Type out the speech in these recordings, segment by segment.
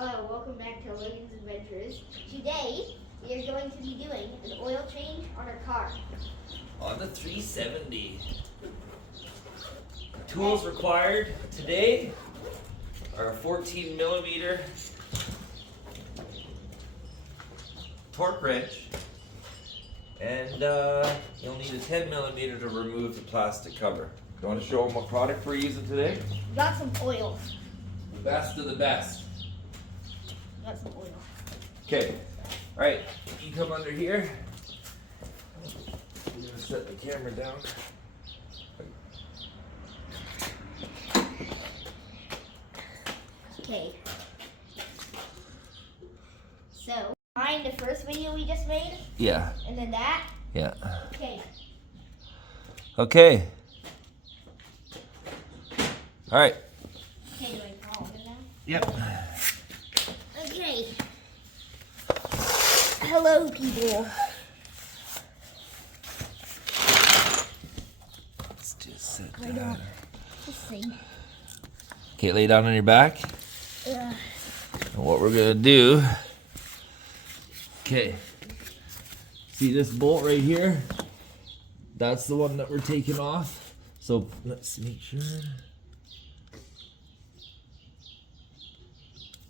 Hello, welcome back to Logans Adventures. Today, we are going to be doing an oil change on our car. On the 370. Tools required today are a 14 millimeter torque wrench, and you'll need a 10 millimeter to remove the plastic cover. You want to show them what product we're using today? Got some oil. The best of the best. Got some oil. Okay, all right, you come under here. I'm gonna set the camera down. Okay. So, find the first video we just made, Yeah. and then that. Yeah. Okay. Okay. All right. Okay, do I follow it now? Yep. Okay. Hello, people. Let's just sit I don't. Just sing. Okay, lay down on your back. Ugh. And what we're gonna do, okay, see this bolt right here? That's the one that we're taking off. So let's make sure.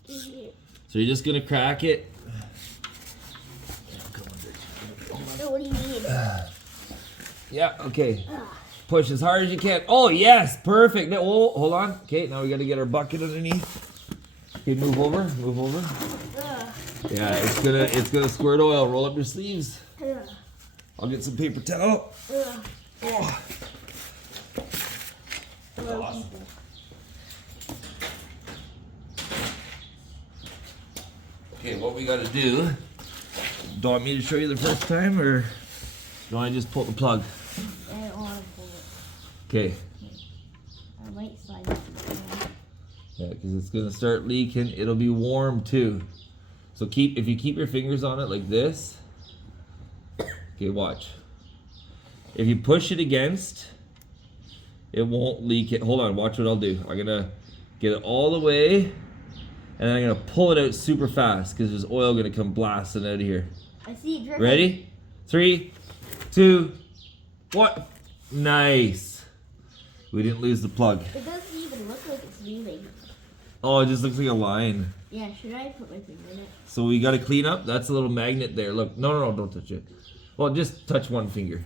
So you're just gonna crack it. What do you mean? Yeah, okay. Push as hard as you can. Oh, yes, perfect. Oh, hold on. Okay, now we gotta get our bucket underneath. Okay, move over, move over. Ugh. Yeah, it's gonna squirt oil. Roll up your sleeves. Ugh. I'll get some paper towel. Ugh. Oh. Hello, Awesome. people. Okay, what we gotta do, do you want me to show you the first time, or do you want to just pull the plug? I don't want to pull it. Okay, I might slide it. yeah, because it's gonna start leaking. It'll be warm too. So if you keep your fingers on it like this, okay, watch. If you push it against, it won't leak it. Hold on, watch what I'll do. I'm gonna get it all the way, and then I'm gonna pull it out super fast because there's oil gonna come blasting out of here. I see it dripping. Ready? 3, 2, 1. Nice. We didn't lose the plug. It doesn't even look like it's moving. Oh, it just looks like a line. Yeah, should I put my finger in it? So we got to clean up. That's a little magnet there. Look. No, don't touch it. Well, just touch one finger.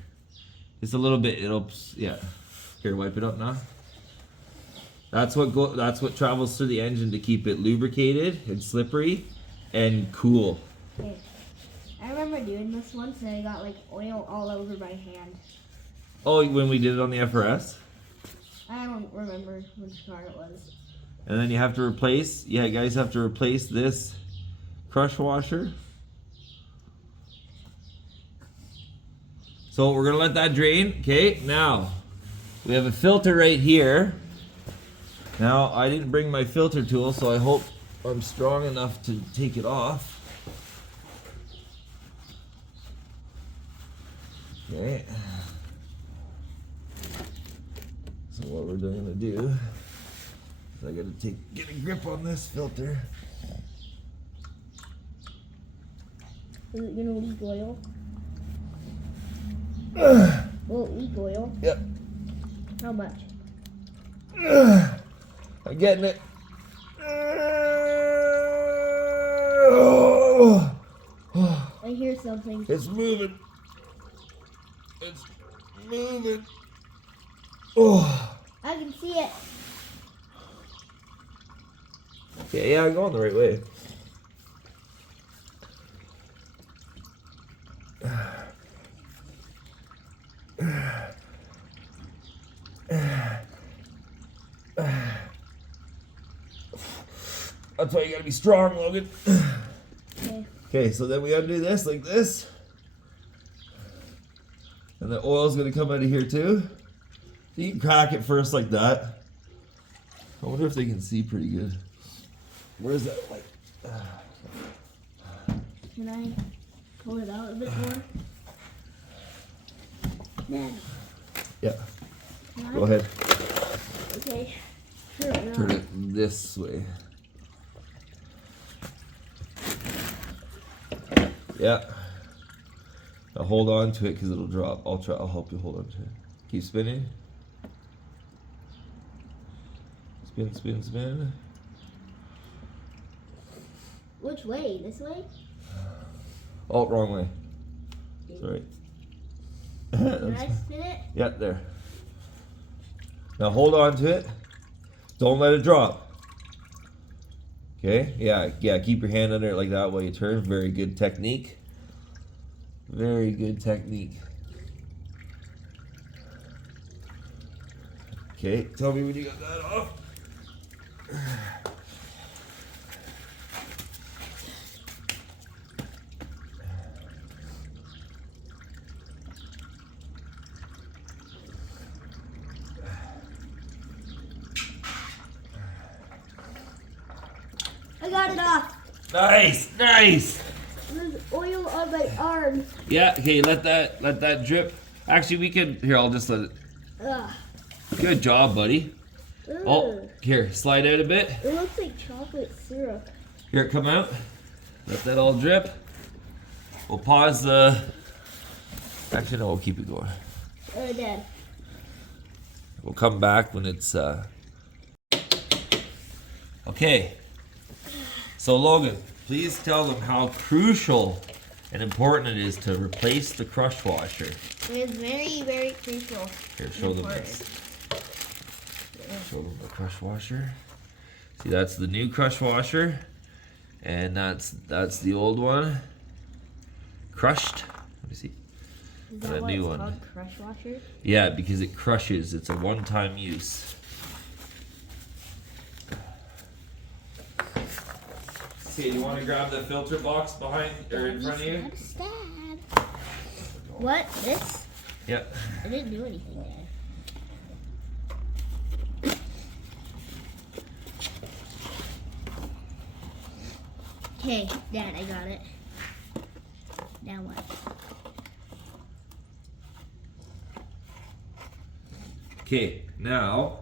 Just a little bit. It'll, yeah. Here, wipe it up now. That's what travels through the engine to keep it lubricated and slippery and cool. Okay. I remember doing this once and I got like oil all over my hand. Oh, when we did it on the FRS? I don't remember which car it was. And then you have to replace, yeah, guys have to replace this crush washer. So we're gonna let that drain. Okay, now we have a filter right here. Now I didn't bring my filter tool, so I hope I'm strong enough to take it off. Okay. So what we're gonna do is I gotta get a grip on this filter. Is it gonna leak oil? Will it leak oil? Yep. How much? I'm getting it. I hear something. It's moving. It's moving. Oh. I can see it. Okay, yeah, I'm going the right way. That's why you gotta be strong, Logan. Okay. Okay, so then we gotta do this like this. And the oil's gonna come out of here too. You can crack it first like that. I wonder if they can see pretty good. Where's that light? Can I pull it out a bit more? Man. Yeah. Can I? Go ahead. Okay. Turn it Turn on. it this way. Yeah. Now hold on to it because it'll drop. I'll help you hold on to it. Keep spinning. Spin, spin, spin. Which way? This way? Oh, wrong way. Sorry. Can I spin it? Yeah, there. Now hold on to it. Don't let it drop. Okay? Yeah, keep your hand under it like that while you turn. Very good technique. Very good technique. Okay, tell me when you got that off. I got it off. Nice, nice. There's oil on my arm. Yeah, okay, let that drip. Actually, we can, here, I'll just let it. Ugh. Good job, buddy. Ugh. Oh, here, slide out a bit. It looks like chocolate syrup. Here, come out. Let that all drip. We'll pause the, actually no, we'll keep it going. Dead. We'll come back when it's, okay. So Logan, please tell them how crucial and important it is to replace the crush washer. It is very, very crucial. Here, show them this. Show them the crush washer. See, that's the new crush washer, and that's the old one. Crushed. Let me see. Is that And a what new it's one. called? Crush washer? Yeah, because it crushes. It's a one-time use. Okay, you want to grab the filter box behind or in front of you? Stab. What? This? Yep. I didn't do anything, Dad. Okay, Dad, I got it. Now what? Okay, now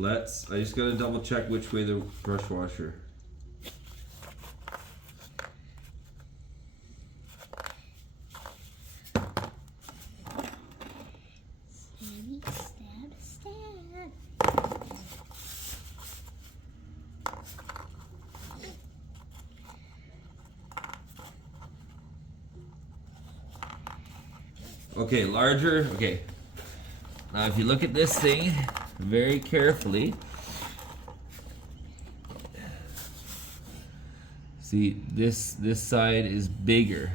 I just gotta double check which way the brush washer. Stabby, stab, stab. Okay, larger, okay. Now if you look at this thing very carefully, see this side is bigger.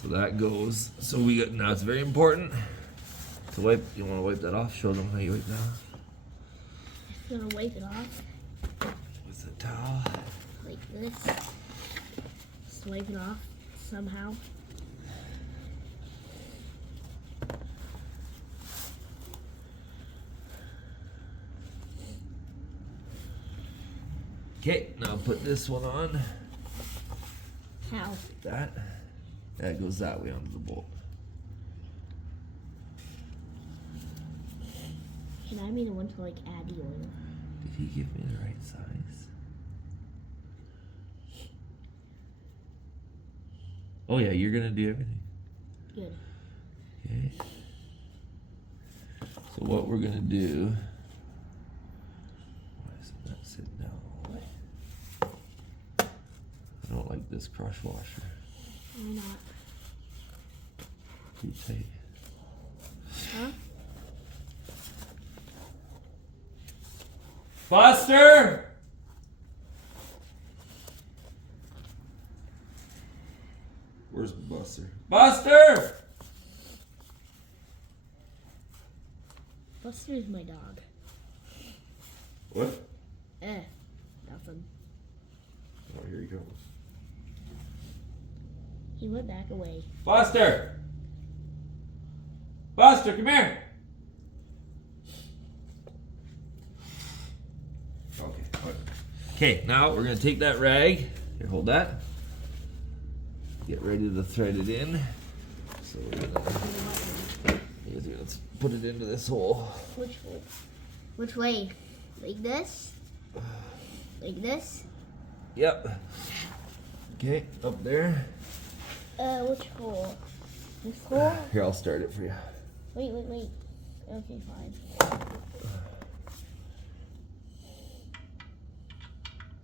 So that goes, so we got, now it's very important to wipe, you wanna wipe that off? Show them how you wipe that off. I'm gonna wipe it off With a towel. like this. Just wipe it off somehow. Okay, now put this one on. How? That goes that way onto the bolt. Can I be the one to like add the oil? Did he give me the right size? Oh yeah, you're gonna do everything. Good. Okay. So what we're gonna do, why is it not sitting down all the way? I don't like this crush washer. Why not? Too tight. Huh? Buster! Where's Buster? Buster! Buster's my dog. What? Nothing. Oh, here he comes. He went back away. Buster! Buster, come here! Okay, now we're going to take that rag. Here, hold that. Get ready to thread it in. So we're going to put it into this hole. Which way? Which way? Like this? Like this? Yep. Okay, up there. Which hole? This hole? Here, I'll start it for you. Wait. Okay, fine.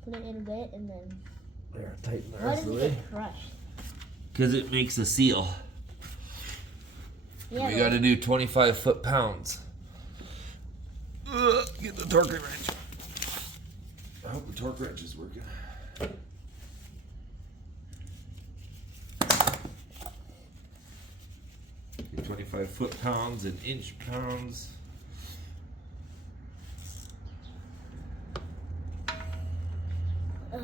Put it in a bit and then. There, tighten the Why rest does of it the way. get crushed? Because it makes a seal. Yeah. We got to do 25 foot-pounds. Get the torque wrench. I hope the torque wrench is working. 25 foot-pounds and inch-pounds. Ugh.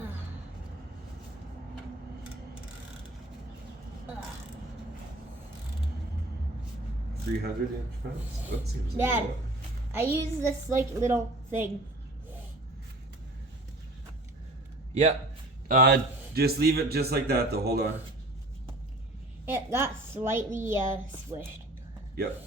300 inch-pounds? That seems Dad. like a lot. I use this like little thing. Yeah. Just leave it just like that though. Hold on. It got slightly squished. Yep.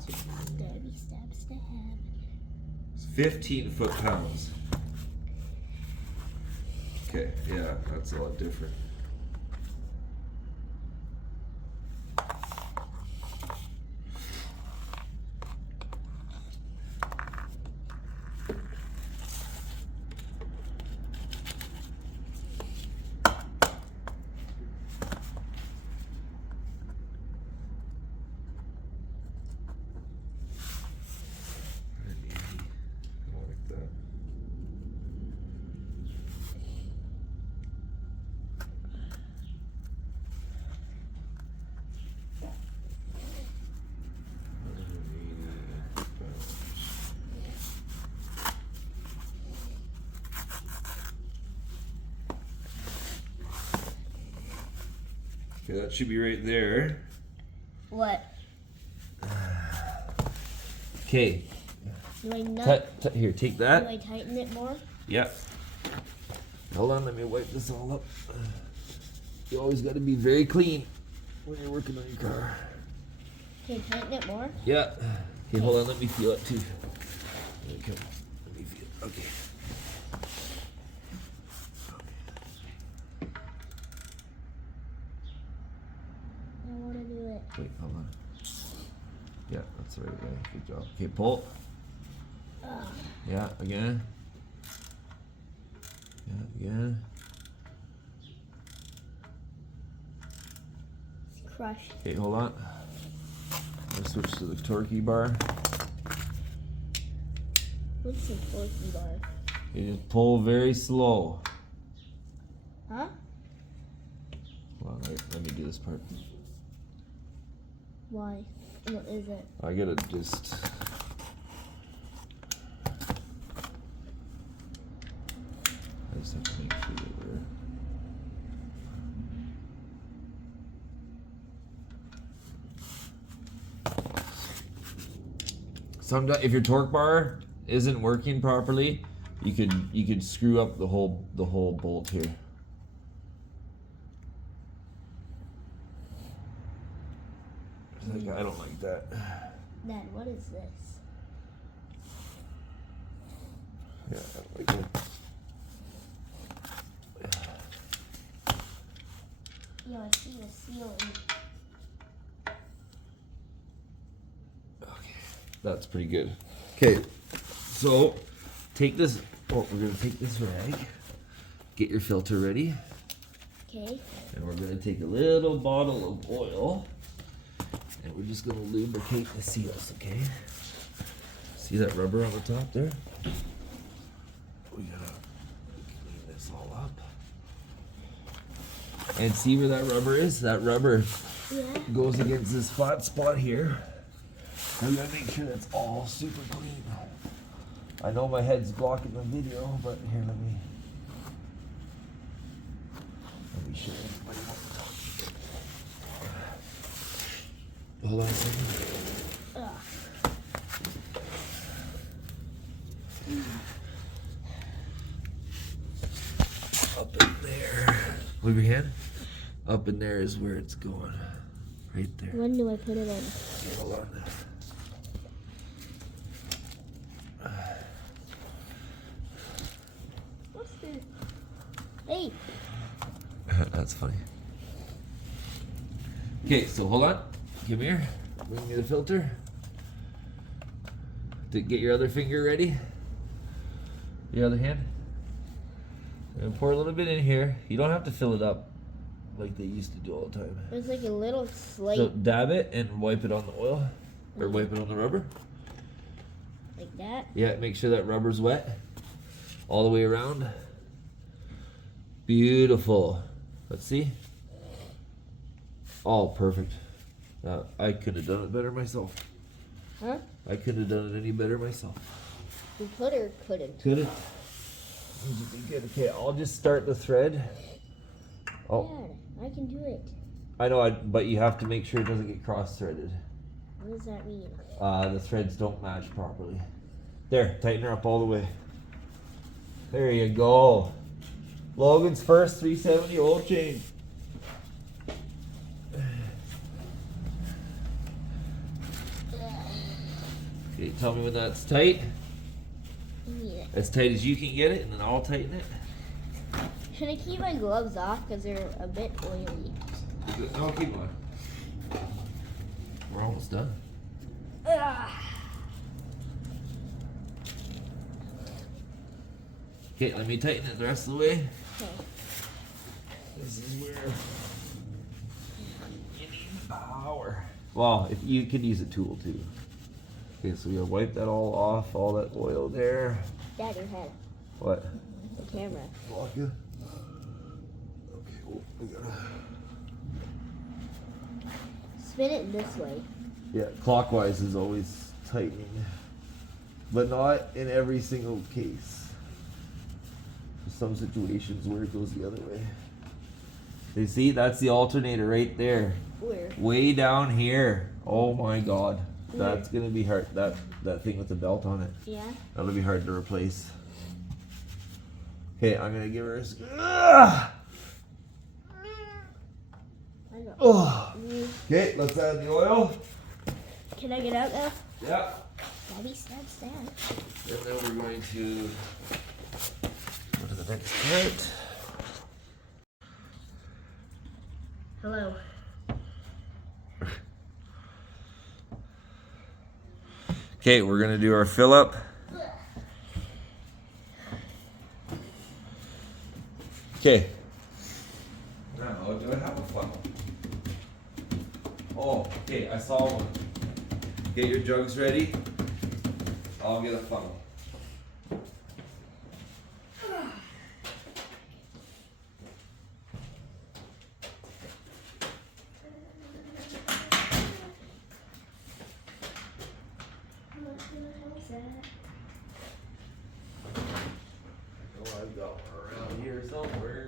Stabby stab. It's 15 foot-pounds. Okay, yeah, that's a lot different. Okay, that should be right there. What? Okay. Do I not? Here, take Do that. I tighten it more? Yep. Hold on, let me wipe this all up. You always got to be very clean when you're working on your car. Okay, tighten it more. Yeah. Okay, hold on, let me feel it too. Okay, let me feel it. Okay. I want to do it. Wait, hold on. Yeah, that's the right way. Good job. Okay, pull. Ugh. Yeah, again. Yeah, again. It's crushed. Okay, hold on. I'm gonna switch to the torquey bar. What's the torquey bar? You just pull very slow. Huh? Hold on, let me do this part. Why? What is it? I gotta just. I just have to make sure that we're. Sometimes, if your torque bar isn't working properly, you could screw up the whole bolt here. I don't like that. Dad, what is this? Yeah, I don't like it. Yo, I see the seal. Okay, that's pretty good. Okay, so take this. Oh, we're gonna take this rag. Get your filter ready, Okay. and we're gonna take a little bottle of oil, and we're just gonna lubricate the seals. Okay. See that rubber on the top there? We gotta clean this all up. And see where that rubber is? That rubber Yeah. goes against this flat spot here. We gotta make sure that's all super clean. I know my head's blocking the video, but here, let me show everybody what we're talking. Hold on a second. Ugh. Up in there. Move your hand. Up in there is where it's going. Right there. When do I put it in? Okay, hold on. Hey. That's funny. Okay, so hold on. Come here. Bring me the filter. Get your other finger ready. Your other hand. And pour a little bit in here. You don't have to fill it up like they used to do all the time. It's like a little slate. So dab it and wipe it on the oil. Or wipe it on the rubber. Like that? Yeah, make sure that rubber's wet. All the way around. Beautiful. Let's see. Oh, perfect. I could have done it better myself. Huh? I couldn't have done it any better myself. You could or couldn't? Could it? Be good. Okay, I'll just start the thread. Oh, Dad, I can do it. I know, but you have to make sure it doesn't get cross-threaded. What does that mean? The threads don't match properly. There, tighten her up all the way. There you go. Logan's first 370 oil change. Okay, tell me when that's tight. Yeah. As tight as you can get it, and then I'll tighten it. Should I keep my gloves off because they're a bit oily? No, keep on. We're almost done. Ugh. Okay, let me tighten it the rest of the way. Okay. This is where you need power. Well, if you could use a tool too. Okay, so we gotta wipe that all off, all that oil there. Dad, your head. What? The camera. Block you. Okay, well, we gotta. Spin it this way. Yeah, clockwise is always tightening, but not in every single case. There's some situations where it goes the other way. You see, that's the alternator right there. Where? Way down here. Oh my God. Where? That's gonna be hard. That thing with the belt on it. Yeah. That'll be hard to replace. Okay, I'm gonna give her a. Ugh! I know. Oh. Okay, let's add the oil. Can I get out now? Yeah. Daddy, stand. And then we're going to go to the next part. Hello. Okay, we're gonna do our fill up. Okay. Now, do I have a funnel? Oh, okay, I saw one. Get your jugs ready. I'll get a funnel. Oh, I've got one around here somewhere.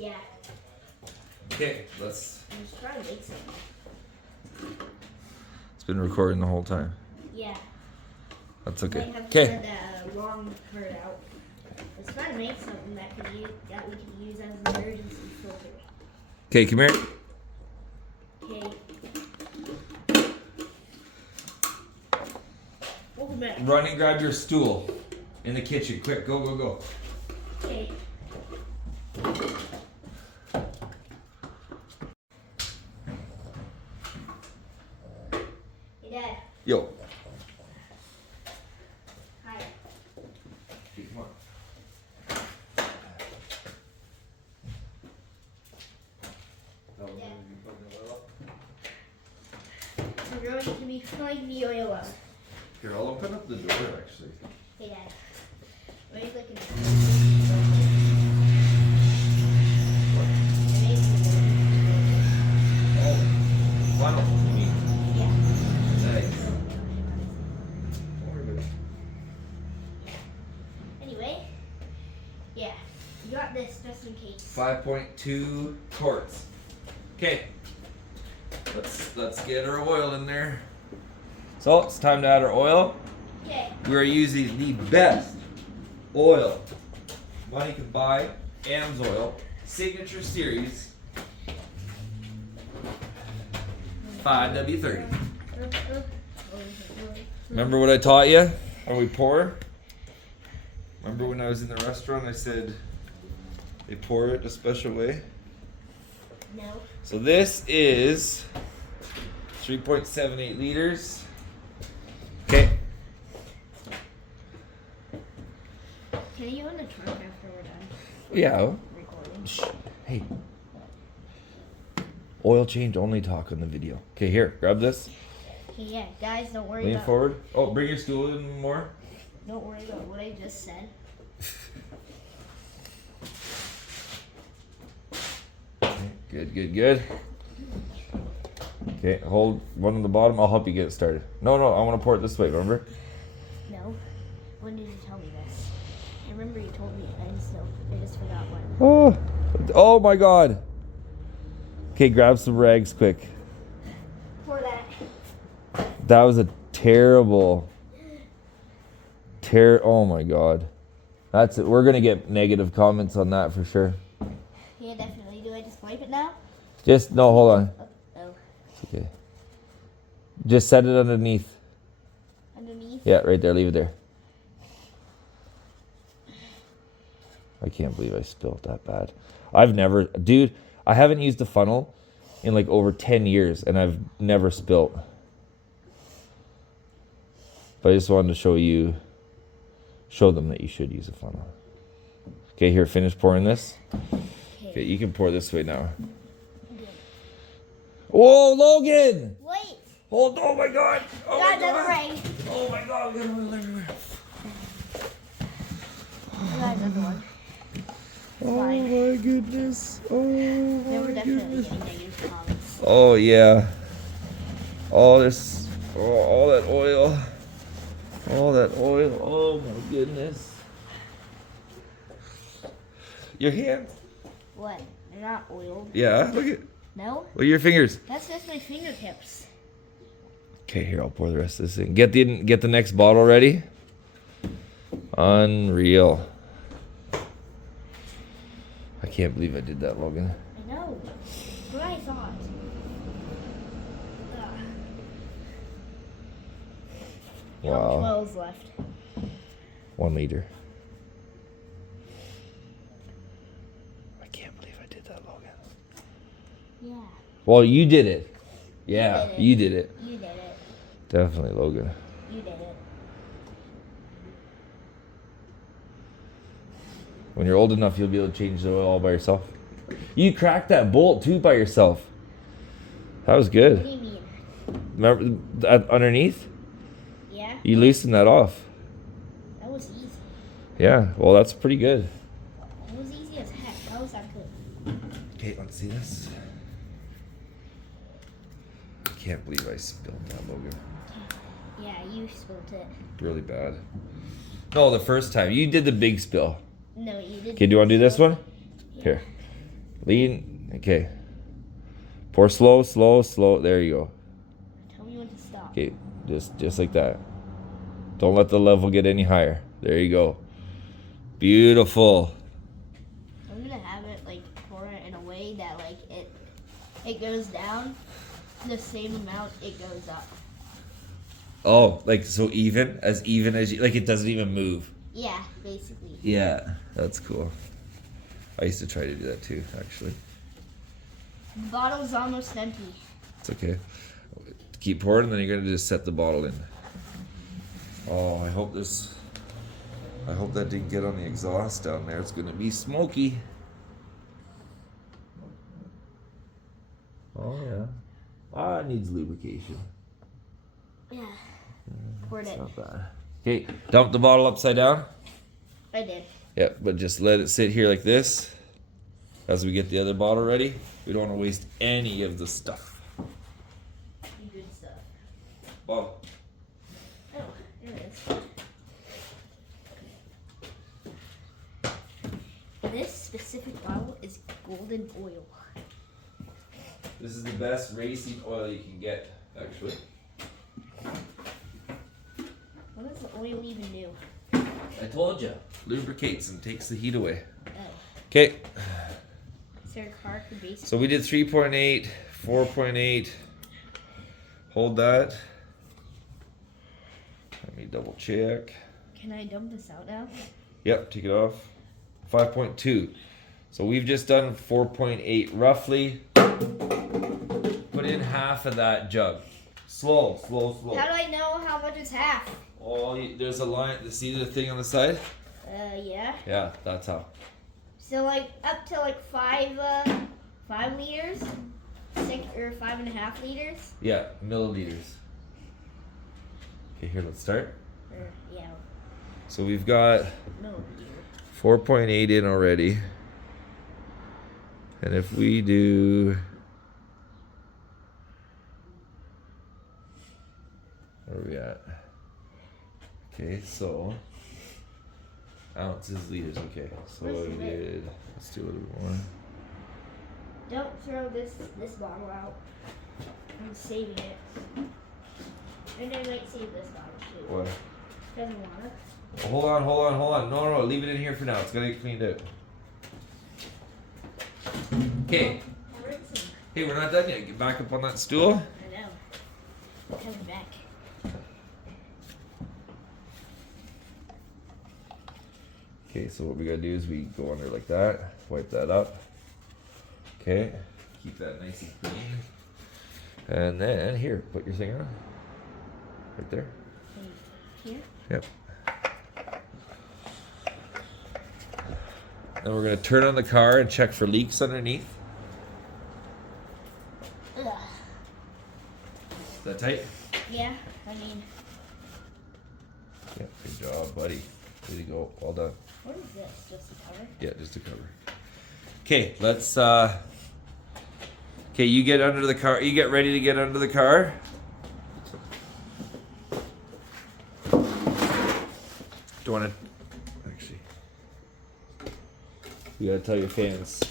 Yeah. Okay, let's. I'm just trying to make something. It's been recording the whole time. Yeah. That's I okay. have Okay. the long part out. I was trying to make something that we could use as an emergency filter. Okay, come here. Okay. Oh man. Run and grab your stool in the kitchen. Quick, go, go, go. Okay. Hey Dad. Yo. Hi. Okay, come on. We're going to be filling the oil up. Here, I'll open up the door actually. Hey Dad. What are you looking at? Oh, funnel. You mean? Yeah. Nice. Don't worry about it. Anyway, yeah, you got this just in case. 5.2 quarts. Okay. Let's get our oil in there. So it's time to add our oil. Okay. We are using the best oil money can buy. Amsoil Signature Series 5W30. Remember what I taught you? How we pour? Remember when I was in the restaurant I said they pour it a special way? No. So this is 3.78 liters. Okay. Can you go in the trunk after we're done Yeah. recording? Shh. Hey. Oil change only talk on the video. Okay, here, grab this. Okay, yeah, guys, don't worry Lean about. forward. Oh, bring your stool in more. Don't worry about what I just said. Okay, good, good, good. Okay, hold one on the bottom. I'll help you get it started. No, I want to pour it this way, remember? No. When did you tell me this? I remember you told me, I just forgot when. Oh my God. Okay, grab some rags quick. Pour that. That was a terrible. Oh my God. That's it. We're gonna get negative comments on that for sure. Yeah, definitely. Do I just wipe it now? No, hold on. Oh. It's okay. Just set it underneath. Underneath? Yeah, right there. Leave it there. I can't believe I spilled that bad. Dude, I haven't used a funnel in like over 10 years and I've never spilt. But I just wanted to show them that you should use a funnel. Okay, here, finish pouring this. Okay, you can pour this way now. Good. Whoa, Logan! Wait! Oh my God! Oh my Got another God! ring. Oh my God! We got oil everywhere. I got another one. Oh Fine. my goodness! Oh They were my definitely goodness! getting negative comments. Oh yeah! All that oil! All that oil! Oh my goodness! Your hands? What? They're not oiled. Yeah. Look at No? That's just my fingertips. Okay, here I'll pour the rest of this in. Get the next bottle ready. Unreal. I can't believe I did that, Logan. I know. What I thought. Ugh. How much Wow. oil's left? 1 liter. I can't believe I did that, Logan. Yeah. Well, you did it. Yeah, You you did it. You did it. Definitely, Logan. You did it. When you're old enough, you'll be able to change the oil all by yourself. You cracked that bolt too by yourself. That was What do good. you mean? Remember that underneath? Yeah? You loosened that off. That was easy. Yeah, well, that's pretty good. It was easy as heck. How was that good? Okay, let's see this. I can't believe I spilled that, Logan. Yeah, you spilled it. Really bad. No, the first time. You did the big spill. No, you did. Okay, do you want to do this one? Yeah. Here. Lean. Okay. Pour slow, slow, slow. There you go. Tell me when to stop. Okay, just like that. Don't let the level get any higher. There you go. Beautiful. I'm gonna have it like pour it in a way that like it goes down the same amount it goes up. Oh, like so even as you, like it doesn't even move. Yeah, basically. Yeah, that's cool. I used to try to do that too, actually. The bottle's almost empty. It's okay. Keep pouring, and then you're gonna just set the bottle in. Oh, I hope that didn't get on the exhaust down there. It's gonna be smoky. Oh yeah. Ah, it needs lubrication. Yeah. Poured It's it. not bad. Okay, dump the bottle upside down. I did. Yeah, but just let it sit here like this as we get the other bottle ready. We don't want to waste any of the stuff. Good stuff. Well, Oh, there it is. This specific bottle is golden oil. this is the best racing oil you can get, actually. What does the oil even do? I told you. Lubricates and takes the heat away. Oh. Okay, Is there a car for basic? so we did 3.8, 4.8. Hold that. Let me double check. Can I dump this out now? Yep, take it off. 5.2. So we've just done 4.8 roughly. Put in half of that jug. Slow, slow, slow. How do I know how much is half? Oh, there's a line. See the thing on the side? Yeah. Yeah, that's how. So like up to like 5 liters, 6 or 5.5 liters. Yeah, milliliters. Okay, here, let's start. Or yeah, So we've got milliliter. 4.8 in already. And if we do... Where are we at? Okay, so... Ounces, liters, okay. So Where's the we lid? did... Let's do a little bit more. Don't throw this bottle out. I'm saving it. And I might save this bottle too. What? Doesn't want it. Oh, hold on. No, leave it in here for now. It's gonna get cleaned out. Okay. Rinsing. Hey, we're not done yet. Get back up on that stool. I know. Coming back. Okay, so what we gotta do is we go under like that, wipe that up. Okay, keep that nice and clean. And then here, put your thing on. Right there. Here? Yep. Then we're gonna turn on the car and check for leaks underneath. Ugh. Is that tight? Yeah, I mean, Yeah, good job, buddy. There you go, all done. what is this? Just a cover? Yeah, just to cover. Okay, let's okay, you get under the car. You get ready to get under the car. Do you want to actually? You gotta tell your fans